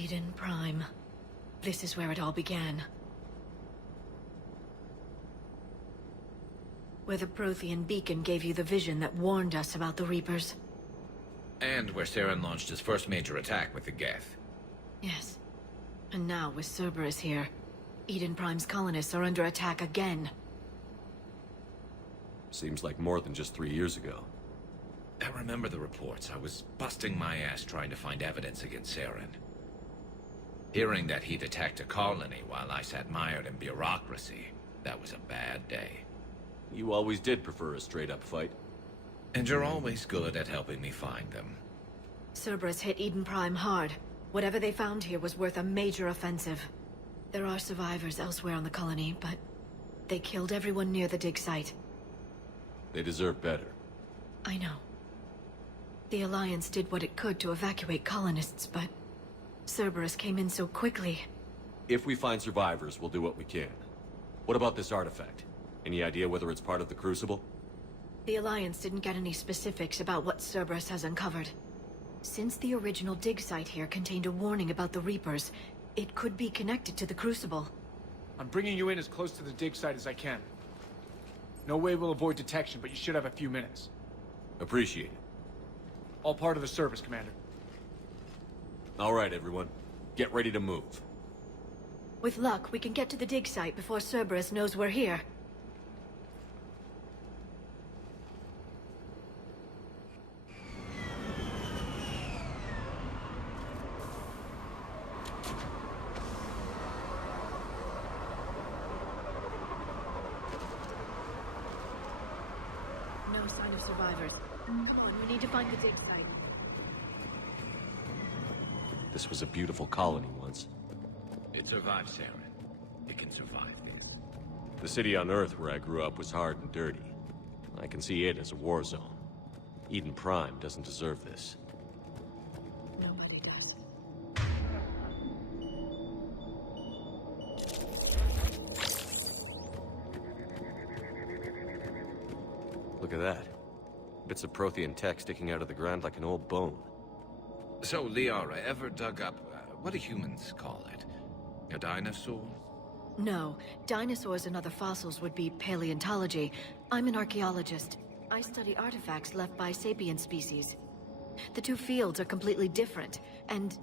Eden Prime. This is where it all began. Where the Prothean beacon gave you the vision that warned us about the Reapers. And where Saren launched his first major attack with the Geth. Yes. And now, with Cerberus here, Eden Prime's colonists are under attack again. Seems like more than just 3 years ago. I remember the reports. I was busting my ass trying to find evidence against Saren. Hearing that he'd attacked a colony while I sat mired in bureaucracy, that was a bad day. You always did prefer a straight-up fight. And you're always good at helping me find them. Cerberus hit Eden Prime hard. Whatever they found here was worth a major offensive. There are survivors elsewhere on the colony, but they killed everyone near the dig site. They deserve better. I know. The Alliance did what it could to evacuate colonists, but Cerberus came in so quickly. If we find survivors, we'll do what we can. What about this artifact? Any idea whether it's part of the Crucible? The Alliance didn't get any specifics about what Cerberus has uncovered. Since the original dig site here contained a warning about the Reapers, it could be connected to the Crucible. I'm bringing you in as close to the dig site as I can. No way we'll avoid detection, but you should have a few minutes. Appreciate it. All part of the service, Commander. All right, everyone. Get ready to move. With luck, we can get to the dig site before Cerberus knows we're here. No sign of survivors. Come on, we need to find the dig site. This was a beautiful colony once. It survived Saren. It can survive this. The city on Earth where I grew up was hard and dirty. I can see it as a war zone. Eden Prime doesn't deserve this. Nobody does. Look at that. Bits of Prothean tech sticking out of the ground like an old bone. So, Liara, ever dug up, what do humans call it? A dinosaur? No, dinosaurs and other fossils would be paleontology. I'm an archaeologist. I study artifacts left by sapient species. The two fields are completely different, and...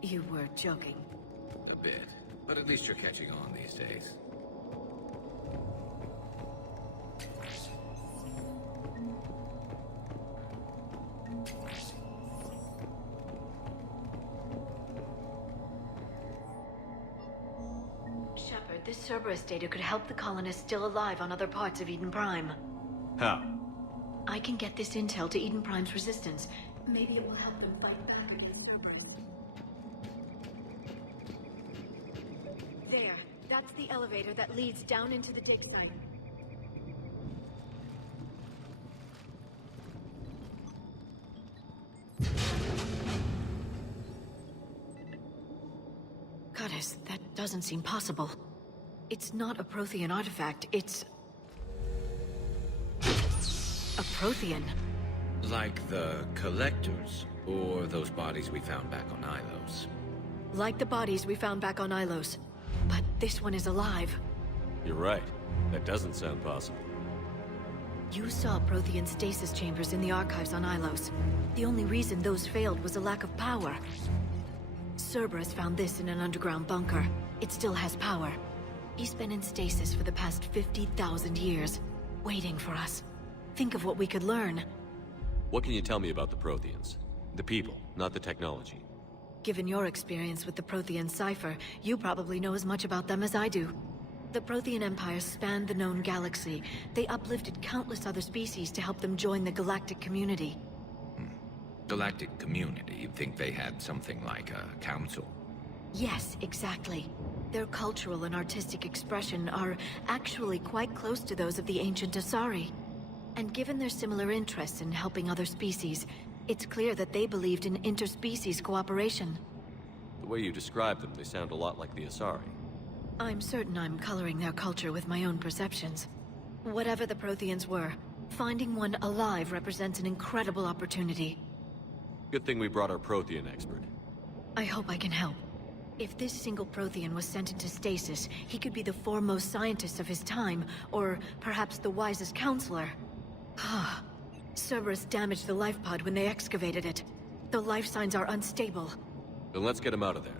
you were joking. A bit. But at least you're catching on these days. Shepard, this Cerberus data could help the colonists still alive on other parts of Eden Prime. How? I can get this intel to Eden Prime's resistance. Maybe it will help them fight back against Cerberus. There. That's the elevator that leads down into the dig site. Goddess, that doesn't seem possible. It's not a Prothean artifact, it's... a Prothean. Like the Collectors, or those bodies we found back on Ilos. Like the bodies we found back on Ilos. But this one is alive. You're right. That doesn't sound possible. You saw Prothean stasis chambers in the archives on Ilos. The only reason those failed was a lack of power. Cerberus found this in an underground bunker. It still has power. He's been in stasis for the past 50,000 years, waiting for us. Think of what we could learn. What can you tell me about the Protheans? The people, not the technology. Given your experience with the Prothean cipher, you probably know as much about them as I do. The Prothean Empire spanned the known galaxy. They uplifted countless other species to help them join the galactic community. Galactic community, you'd think they had something like a council. Yes, exactly. Their cultural and artistic expression are actually quite close to those of the ancient Asari. And given their similar interests in helping other species, it's clear that they believed in interspecies cooperation. The way you describe them, they sound a lot like the Asari. I'm certain I'm coloring their culture with my own perceptions. Whatever the Protheans were, finding one alive represents an incredible opportunity. Good thing we brought our Prothean expert. I hope I can help. If this single Prothean was sent into stasis, he could be the foremost scientist of his time, or perhaps the wisest counselor. Cerberus damaged the life pod when they excavated it. The life signs are unstable. Then let's get him out of there.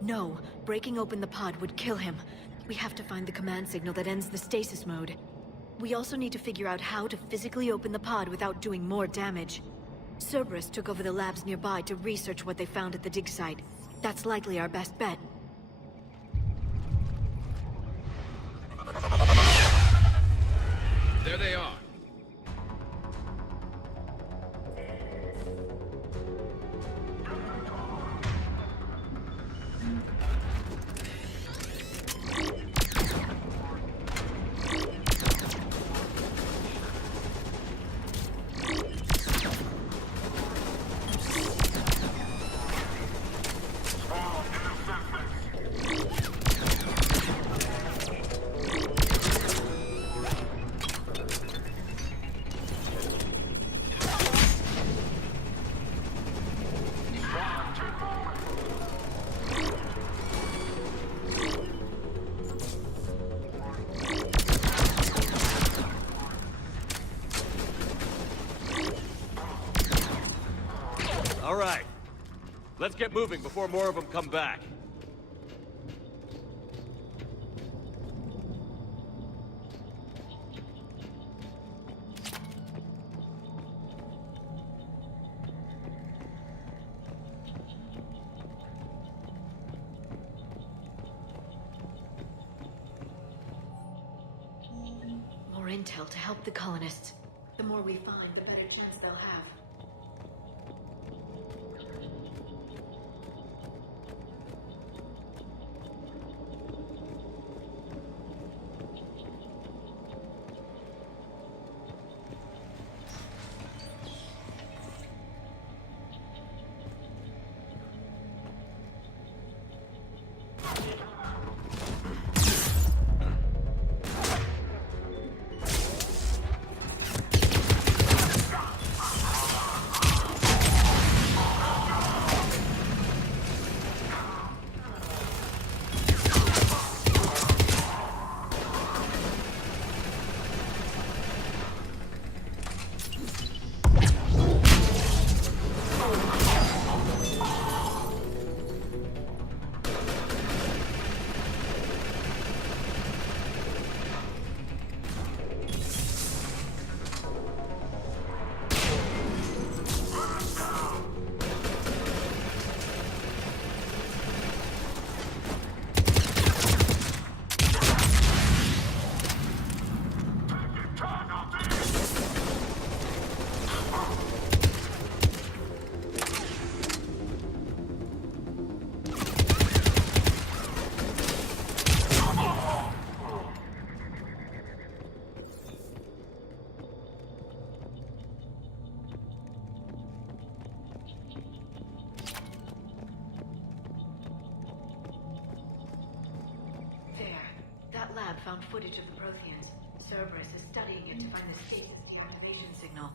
No, breaking open the pod would kill him. We have to find the command signal that ends the stasis mode. We also need to figure out how to physically open the pod without doing more damage. Cerberus took over the labs nearby to research what they found at the dig site. That's likely our best bet. There they are. All right. Let's get moving before more of them come back. More intel to help the colonists. The more we find, the better chance they'll have. That lab found footage of the Protheans. Cerberus is studying it to find the stasis deactivation signal.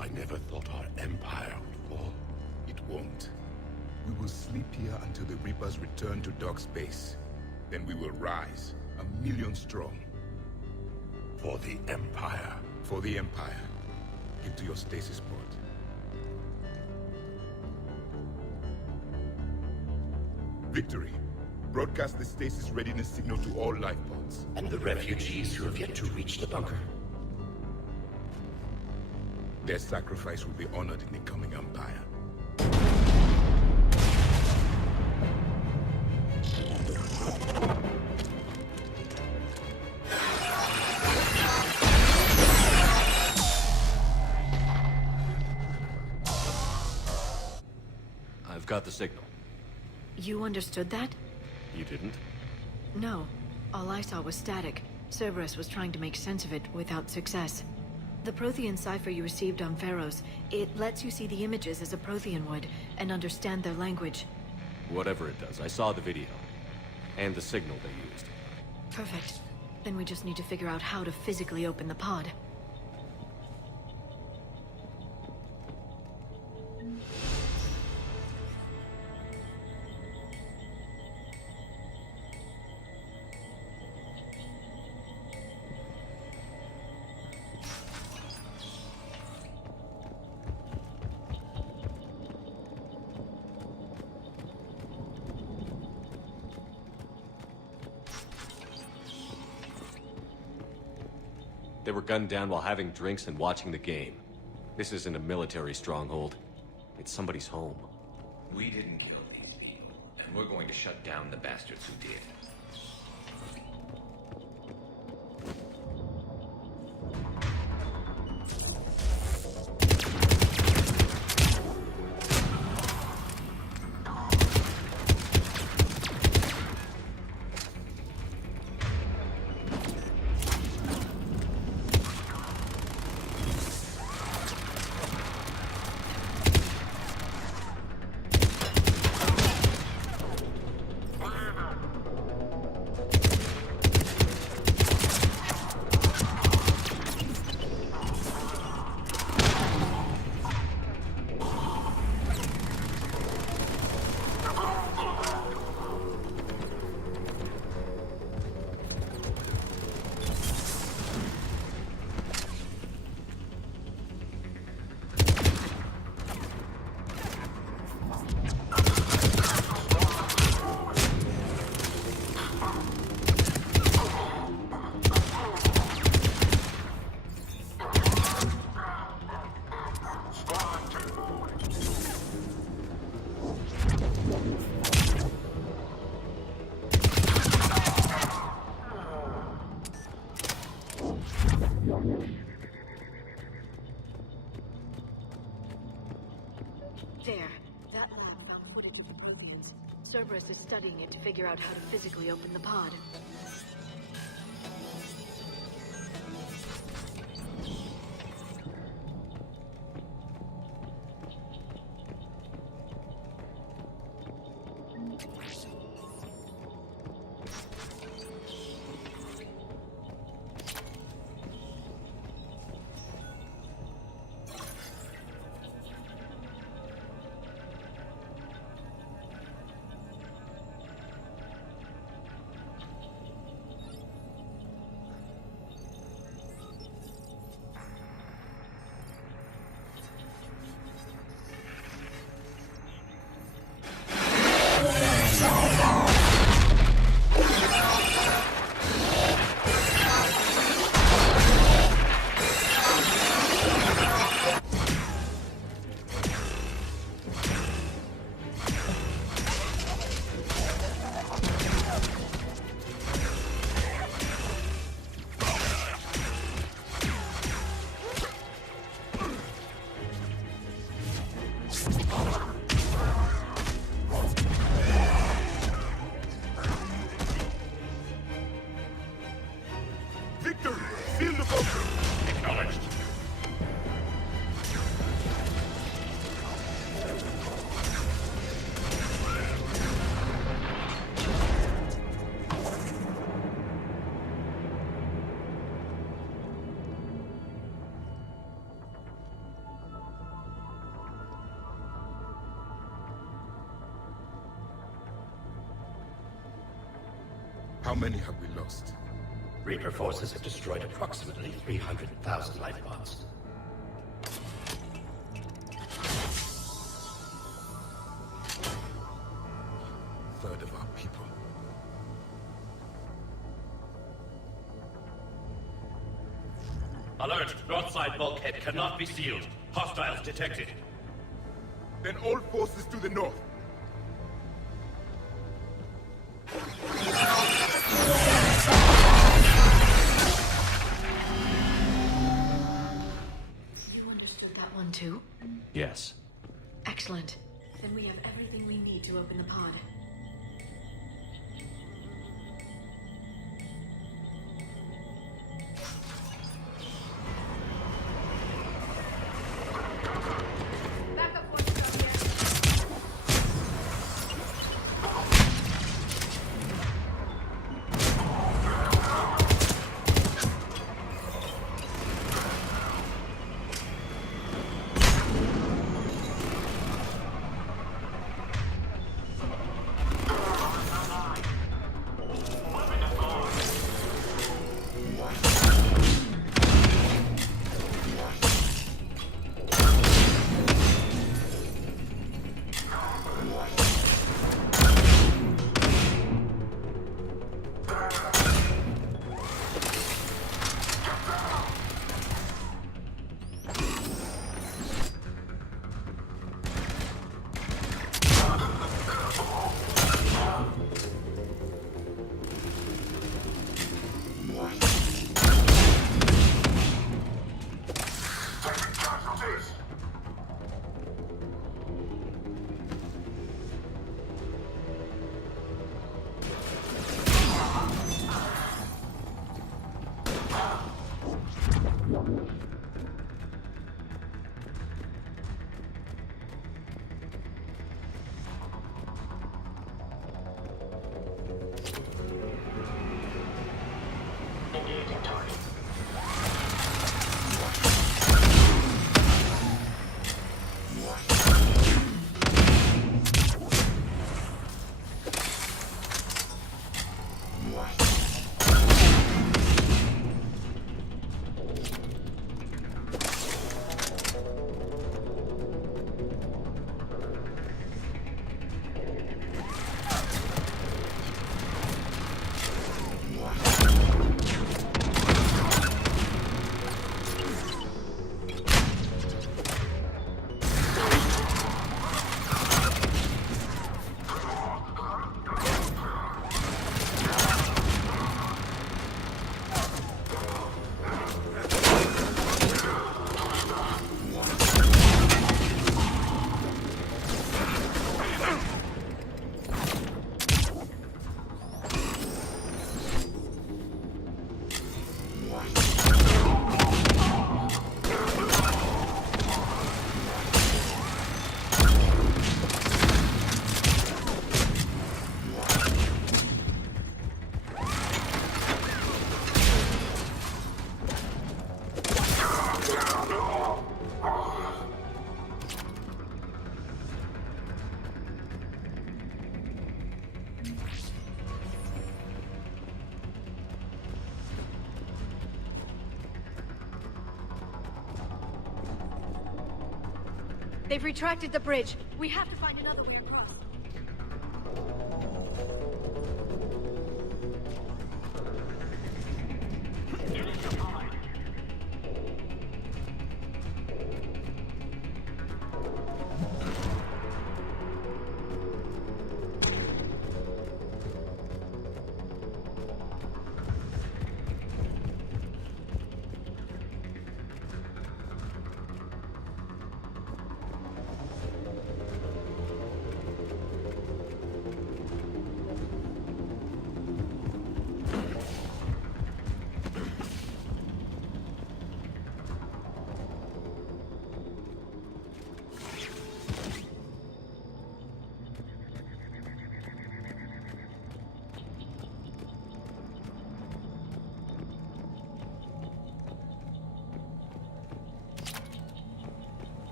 I never thought our empire would fall. It won't. We will sleep here until the Reapers return to dark space. Then we will rise, 1,000,000 strong. For the Empire. For the Empire. Get to your stasis pod. Victory. Broadcast the stasis readiness signal to all life pods. And the refugees who have yet to reach the bunker. Their sacrifice will be honored in the coming Empire. I've got the signal. You understood that? You didn't? No. All I saw was static. Cerberus was trying to make sense of it without success. The Prothean cipher you received on Pharaohs, it lets you see the images as a Prothean would, and understand their language. Whatever it does, I saw the video. And the signal they used. Perfect. Then we just need to figure out how to physically open the pod. They were gunned down while having drinks and watching the game. This isn't a military stronghold. It's somebody's home. We didn't kill these people, and we're going to shut down the bastards who did. There. That lab found footage of the Protheans. Cerberus is studying it to figure out how to physically open the pod. How many have we lost? Reaper forces have destroyed approximately 300,000 life pods. Third of our people. Alert! North side bulkhead cannot be sealed. Hostiles detected. Then all forces to the north. You understood that one too? Yes. Excellent. Then we have everything we need to open the pod. They've retracted the bridge. We have to find another way across.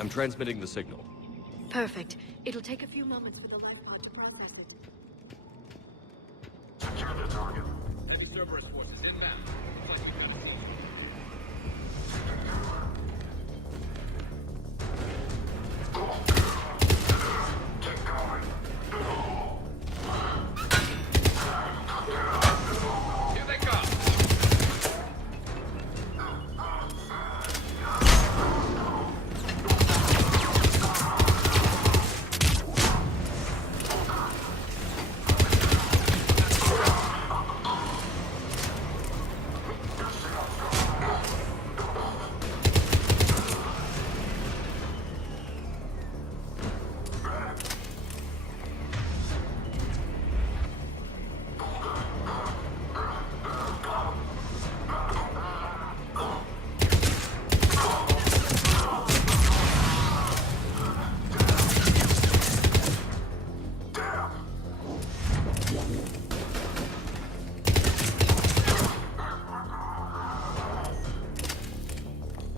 I'm transmitting the signal. Perfect. It'll take a few moments for the life pod to process it. Secure the target. Heavy Cerberus forces inbound. Looks like you've got a team. Keep going. Here they come!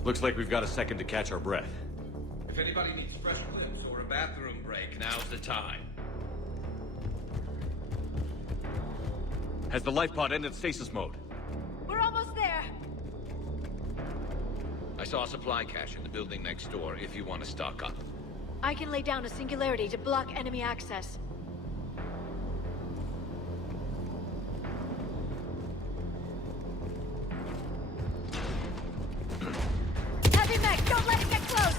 Looks like we've got a second to catch our breath. If anybody needs fresh clips or a bathroom break, now's the time. Has the life pod ended stasis mode? We're almost there! I saw a supply cache in the building next door if you want to stock up. I can lay down a singularity to block enemy access. Heavy mech, don't let it get close!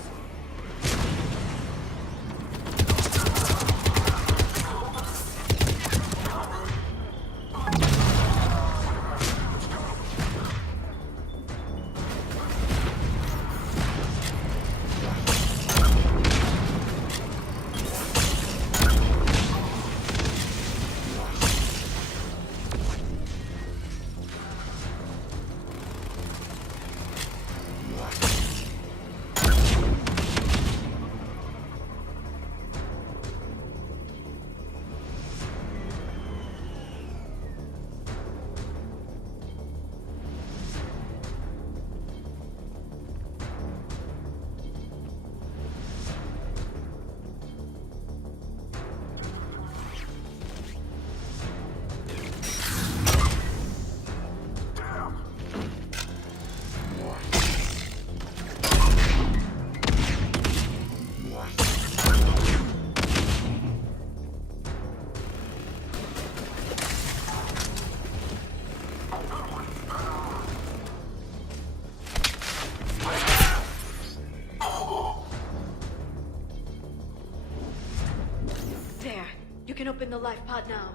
There. You can open the life pod now.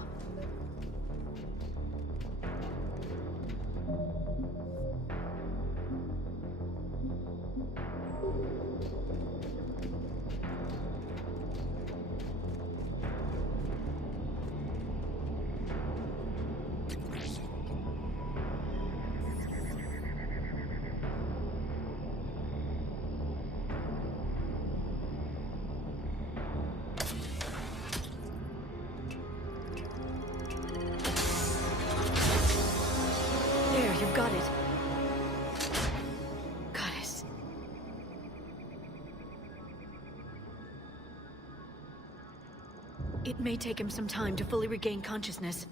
There, you've got it. Goddess. It may take him some time to fully regain consciousness.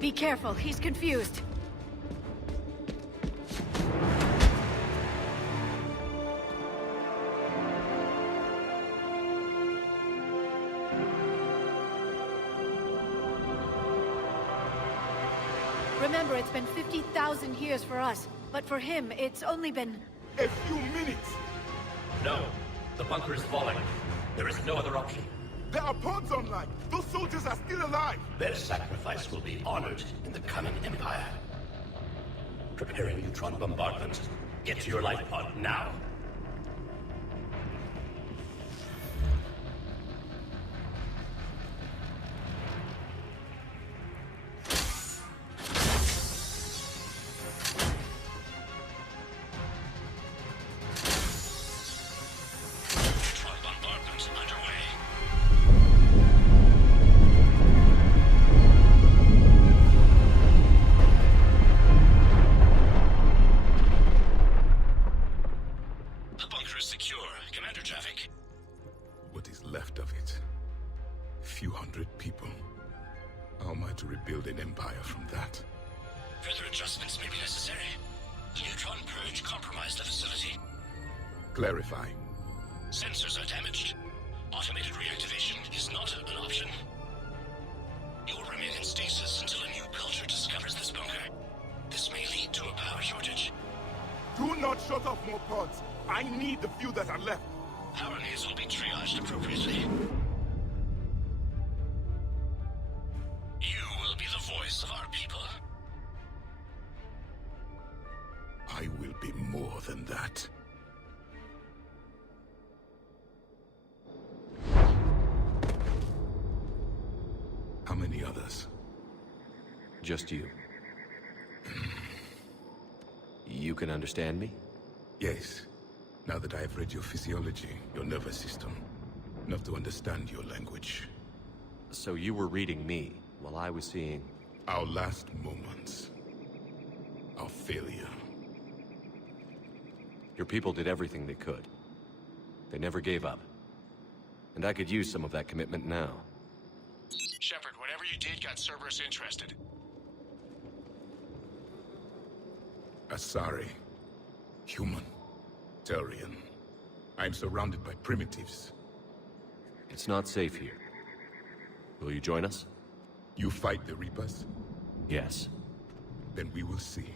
Be careful, he's confused. Remember, it's been 50,000 years for us, but for him, it's only been... A few minutes! No. The bunker is falling. There is no other option. There are pods online! Those soldiers are still alive! Their sacrifice will be honored in the coming Empire. Preparing neutron bombardment. Get to your life pod now. bunker is secure. Commander traffic. What is left of it? Few hundred people. How am I to rebuild an empire from that? Further adjustments may be necessary. The neutron purge compromised the facility. Clarify. Sensors are damaged. Automated reactivation is not an option. You'll remain in stasis until a new culture discovers this bunker. This may lead to a power shortage. Do not shut off more pods. I need the few that are left. Power needs will be triaged appropriately. You will be the voice of our people. I will be more than that. How many others? Just you. You can understand me? Yes. Now that I have read your physiology, your nervous system, enough to understand your language. So you were reading me, while I was seeing... Our last moments. Our failure. Your people did everything they could. They never gave up. And I could use some of that commitment now. Shepard, whatever you did got Cerberus interested. Asari. Human. Turian. I'm surrounded by primitives. It's not safe here. Will you join us? You fight the Reapers? Yes. Then we will see.